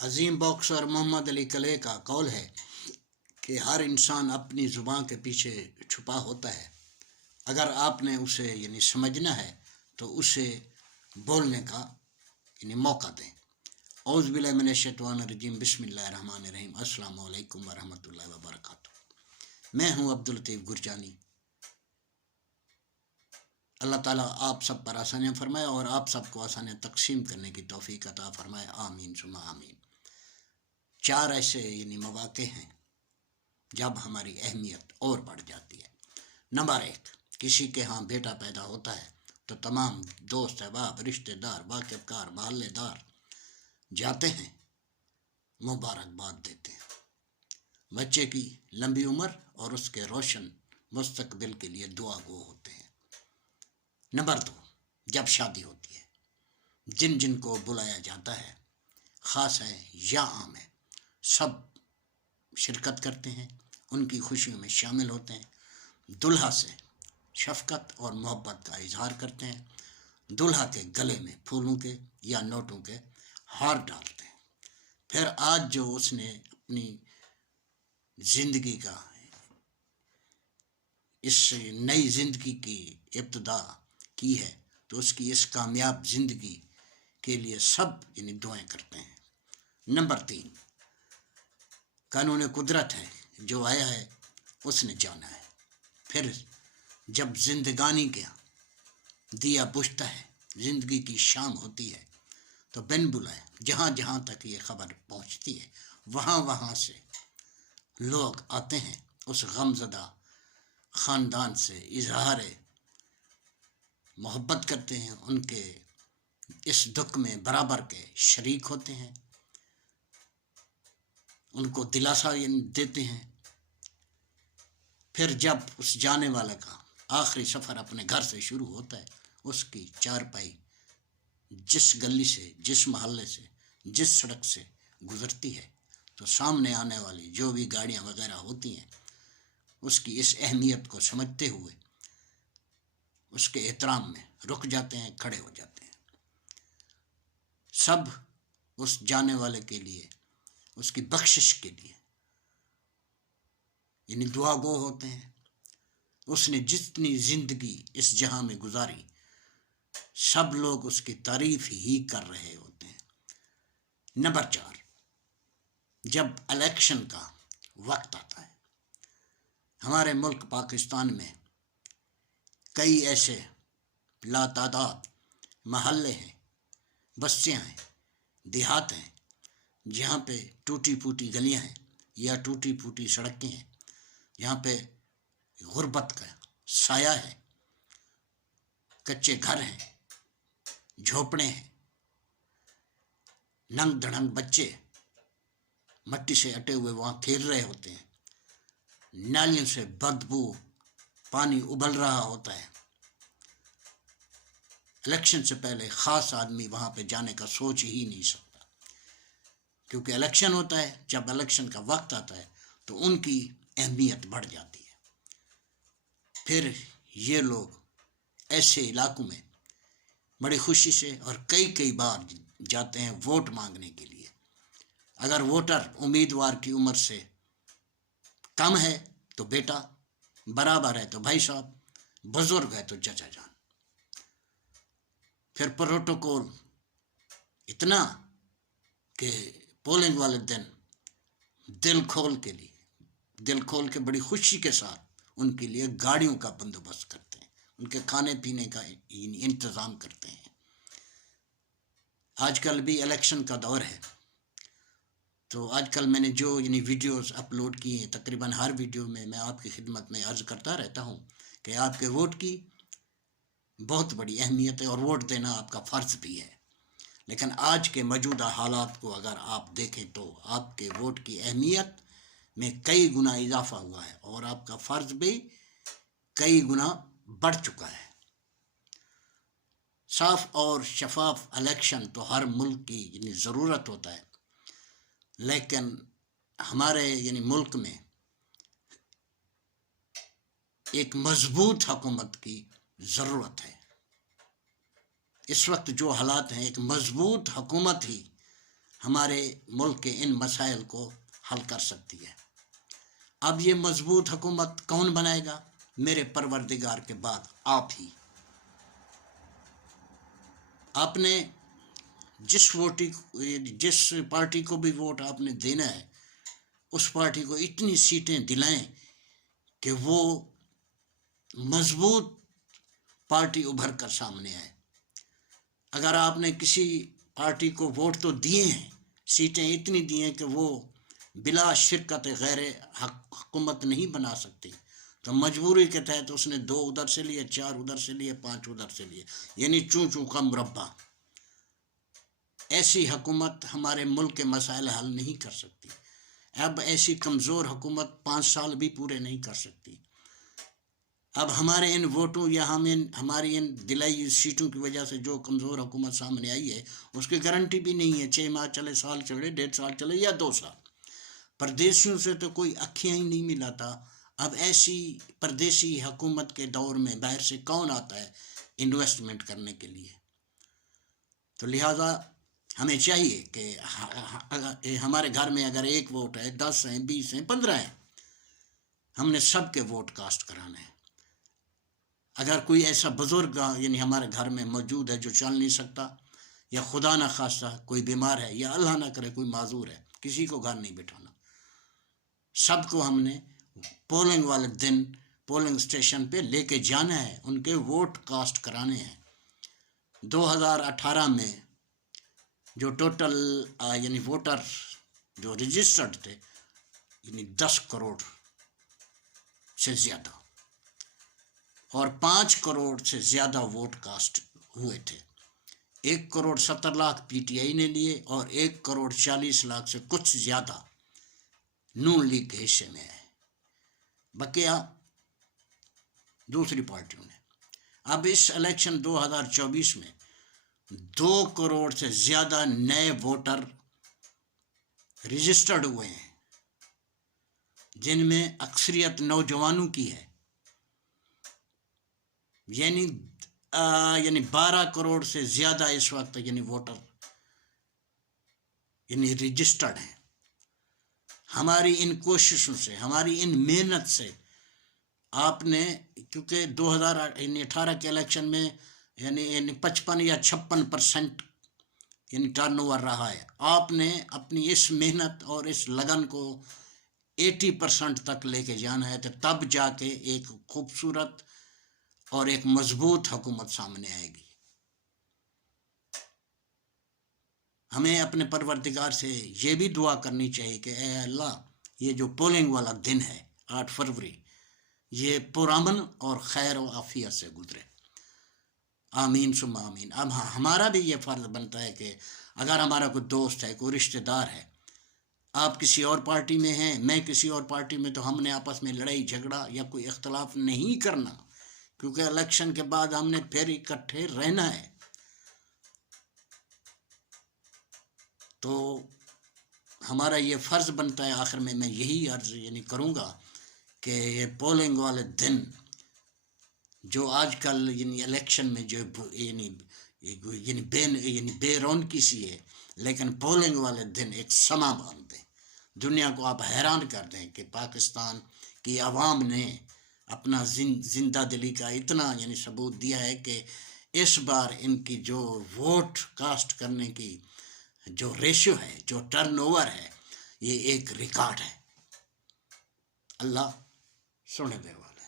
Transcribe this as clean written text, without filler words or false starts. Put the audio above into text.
عظیم boxer محمد علی clay کا قول ہے کہ ہر انسان اپنی زبان کے پیچھے چھپا ہوتا ہے. اگر آپ نے اسے سمجھنا ہے تو اسے بولنے کا موقع دیں. اعوذ باللہ من الشیطان الرجیم، بسم اللہ الرحمن الرحیم. السلام علیکم ورحمۃ اللہ وبرکاتہ. میں ہوں عبداللطیف گرجانی. اللہ تعالیٰ آپ سب پر آسانیاں فرمائے اور آپ سب کو آسانیاں تقسیم کرنے کی توفیق عطا فرمائے. آمین ثم آمین. 4 ایسے مواقع ہیں جب ہماری اہمیت اور بڑھ جاتی ہے. نمبر 1، کسی کے ہاں بیٹا پیدا ہوتا ہے تو تمام دوست احباب، رشتہ دار، واقف کار، محلے دار جاتے ہیں، مبارکباد دیتے ہیں. بچے کی لمبی عمر اور اس کے روشن مستقبل کے لیے دعا گو ہوتے ہیں. نمبر 2، جب شادی ہوتی ہے، جن جن کو بلایا جاتا ہے، خاص ہے یا عام ہے، سب شرکت کرتے ہیں، ان کی خوشیوں میں شامل ہوتے ہیں. دلہا سے شفقت اور محبت کا اظہار کرتے ہیں. دلہا کے گلے میں پھولوں کے یا نوٹوں کے ہار ڈالتے ہیں. پھر آج جو اس نے اپنی زندگی کا اس نئی زندگی کی ابتدا کی ہے تو اس کی اس کامیاب زندگی کے لیے سب دعائیں کرتے ہیں. نمبر 3، قانون قدرت ہے، جو آیا ہے اس نے جانا ہے. پھر جب زندگانی کا دیا بجھتا ہے، زندگی کی شام ہوتی ہے، تو بن بلائے جہاں جہاں تک یہ خبر پہنچتی ہے وہاں وہاں سے لوگ آتے ہیں، اس غمزدہ خاندان سے اظہار محبت کرتے ہیں، ان کے اس دکھ میں برابر کے شریک ہوتے ہیں، ان کو دلاسا دیتے ہیں. پھر جب اس جانے والے کا آخری سفر اپنے گھر سے شروع ہوتا ہے، اس کی چارپائی جس گلی سے، جس محلے سے، جس سڑک سے گزرتی ہے تو سامنے آنے والی جو بھی گاڑیاں وغیرہ ہوتی ہیں، اس کی اس اہمیت کو سمجھتے ہوئے اس کے احترام میں رک جاتے ہیں، کھڑے ہو جاتے ہیں. سب اس جانے والے کے لیے، اس کی بخشش کے لیے دعا گو ہوتے ہیں. اس نے جتنی زندگی اس جہاں میں گزاری، سب لوگ اس کی تعریف ہی کر رہے ہوتے ہیں. نمبر 4، جب الیکشن کا وقت آتا ہے، ہمارے ملک پاکستان میں کئی ایسے لاتعداد محلے ہیں، بستیاں ہیں، دیہات ہیں، جہاں پہ ٹوٹی پھوٹی گلیاں ہیں یا ٹوٹی پھوٹی سڑکیں ہیں، جہاں پہ غربت کا سایہ ہے، کچے گھر ہیں، جھوپڑے ہیں، ننگ دھڑنگ بچے مٹی سے اٹے ہوئے وہاں کھیل رہے ہوتے ہیں، نالیوں سے بدبو پانی ابل رہا ہوتا ہے. الیکشن سے پہلے خاص آدمی وہاں پہ جانے کا سوچ ہی نہیں سکتا، کیونکہ الیکشن ہوتا ہے. جب الیکشن کا وقت آتا ہے تو ان کی اہمیت بڑھ جاتی ہے. پھر یہ لوگ ایسے علاقوں میں بڑی خوشی سے اور کئی بار جاتے ہیں ووٹ مانگنے کے لیے. اگر ووٹر امیدوار کی عمر سے کم ہے تو بیٹا، برابر ہے تو بھائی صاحب، بزرگ ہے تو چچا جان. پھر پروٹوکول اتنا کہ پولنگ والے دن دل کھول کے بڑی خوشی کے ساتھ ان کے لیے گاڑیوں کا بندوبست کرتے ہیں، ان کے کھانے پینے کا انتظام کرتے ہیں. آج کل بھی الیکشن کا دور ہے، تو آج کل میں نے جو ویڈیوز اپلوڈ کی ہیں، تقریباً ہر ویڈیو میں آپ کی خدمت میں عرض کرتا رہتا ہوں کہ آپ کے ووٹ کی بہت بڑی اہمیت ہے اور ووٹ دینا آپ کا فرض بھی ہے. لیکن آج کے موجودہ حالات کو اگر آپ دیکھیں تو آپ کے ووٹ کی اہمیت میں کئی گنا اضافہ ہوا ہے اور آپ کا فرض بھی کئی گنا بڑھ چکا ہے. صاف اور شفاف الیکشن تو ہر ملک کی ضرورت ہوتا ہے، لیکن ہمارے ملک میں ایک مضبوط حکومت کی ضرورت ہے. اس وقت جو حالات ہیں، ایک مضبوط حکومت ہی ہمارے ملک کے ان مسائل کو حل کر سکتی ہے۔ اب یہ مضبوط حکومت کون بنائے گا؟ میرے پروردگار کے بعد آپ ہی۔ آپ نے جس پارٹی کو بھی ووٹ آپ نے دینا ہے، اس پارٹی کو اتنی سیٹیں دلائیں کہ وہ مضبوط پارٹی ابھر کر سامنے آئے۔ اگر آپ نے کسی پارٹی کو ووٹ تو دیے ہیں، سیٹیں اتنی دی ہیں کہ وہ بلا شرکت غیر حکومت نہیں بنا سکتی، تو مجبوری کے تحت اس نے 2 ادھر سے لیے، 4 ادھر سے لیے، 5 ادھر سے لیے، یعنی چوں چوں کا مربع۔ ایسی حکومت ہمارے ملک کے مسائل حل نہیں کر سکتی۔ اب ایسی کمزور حکومت 5 سال بھی پورے نہیں کر سکتی۔ اب ہمارے ان ووٹوں یا ہماری ان دلائی سیٹوں کی وجہ سے جو کمزور حکومت سامنے آئی ہے، اس کی گارنٹی بھی نہیں ہے 6 ماہ چلے، سال چلے، 1.5 سال چلے یا 2 سال۔ پردیسیوں سے تو کوئی اکھیاں ہی نہیں ملاتا۔ اب ایسی پردیسی حکومت کے دور میں باہر سے کون آتا ہے انویسٹمنٹ کرنے کے لیے؟ تو لہٰذا ہمیں چاہیے کہ ہمارے گھر میں اگر 1 ووٹ ہے، 10 ہیں، 20 ہیں، 15 ہیں، ہم نے سب کے ووٹ کاسٹ کرانا ہے۔ اگر کوئی ایسا بزرگ یعنی ہمارے گھر میں موجود ہے جو چل نہیں سکتا، یا خدا نہ خواستہ کوئی بیمار ہے، یا اللہ نہ کرے کوئی معذور ہے، کسی کو گھر نہیں بٹھانا۔ سب کو ہم نے پولنگ والے دن پولنگ اسٹیشن پہ لے کے جانا ہے، ان کے ووٹ کاسٹ کرانے ہیں۔ 2018 میں جو ٹوٹل یعنی ووٹر جو رجسٹرڈ تھے، یعنی 10 کروڑ سے زیادہ، اور 5 کروڑ سے زیادہ ووٹ کاسٹ ہوئے تھے۔ 1 crore 70 lakh P T I نے لیے، اور 1 کروڑ 40 لاکھ سے کچھ زیادہ نون لیگ کے حصے میں ہے، بقیہ دوسری پارٹیوں نے۔ اب اس الیکشن 2024 میں 2 کروڑ سے زیادہ نئے ووٹر رجسٹرڈ ہوئے ہیں، جن میں اکثریت نوجوانوں کی ہے، یعنی 12 کروڑ سے زیادہ اس وقت یعنی ووٹر یعنی رجسٹرڈ ہیں۔ ہماری ان کوششوں سے، ہماری ان محنت سے، آپ نے کیونکہ 2018 کے الیکشن میں یعنی 55 یا 56% یعنی ٹرن اوور رہا ہے، آپ نے اپنی اس محنت اور اس لگن کو 80% تک لے کے جانا ہے، تو تب جا کے ایک خوبصورت اور ایک مضبوط حکومت سامنے آئے گی۔ ہمیں اپنے پروردگار سے یہ بھی دعا کرنی چاہیے کہ اے اللہ، یہ جو پولنگ والا دن ہے 8 فروری، یہ پرامن اور خیر و عافیت سے گزرے۔ آمین ثم آمین۔ اب ہمارا بھی یہ فرض بنتا ہے کہ اگر ہمارا کوئی دوست ہے، کوئی رشتہ دار ہے، آپ کسی اور پارٹی میں ہیں، میں کسی اور پارٹی میں، تو ہم نے آپس میں لڑائی جھگڑا یا کوئی اختلاف نہیں کرنا، کیونکہ الیکشن کے بعد ہم نے پھر اکٹھے رہنا ہے۔ تو ہمارا یہ فرض بنتا ہے، آخر میں یہی عرض یعنی کروں گا کہ یہ پولنگ والے دن جو آج کل یعنی الیکشن میں جو یعنی بے رونقی سی ہے، لیکن پولنگ والے دن ایک سما باندھ دیں، دنیا کو آپ حیران کر دیں کہ پاکستان کی عوام نے اپنا زندہ دلی کا اتنا یعنی ثبوت دیا ہے کہ اس بار ان کی جو ووٹ کاسٹ کرنے کی جو ریشو ہے، جو ٹرن اوور ہے، یہ ایک ریکارڈ ہے۔ اللہ سنے دے والا۔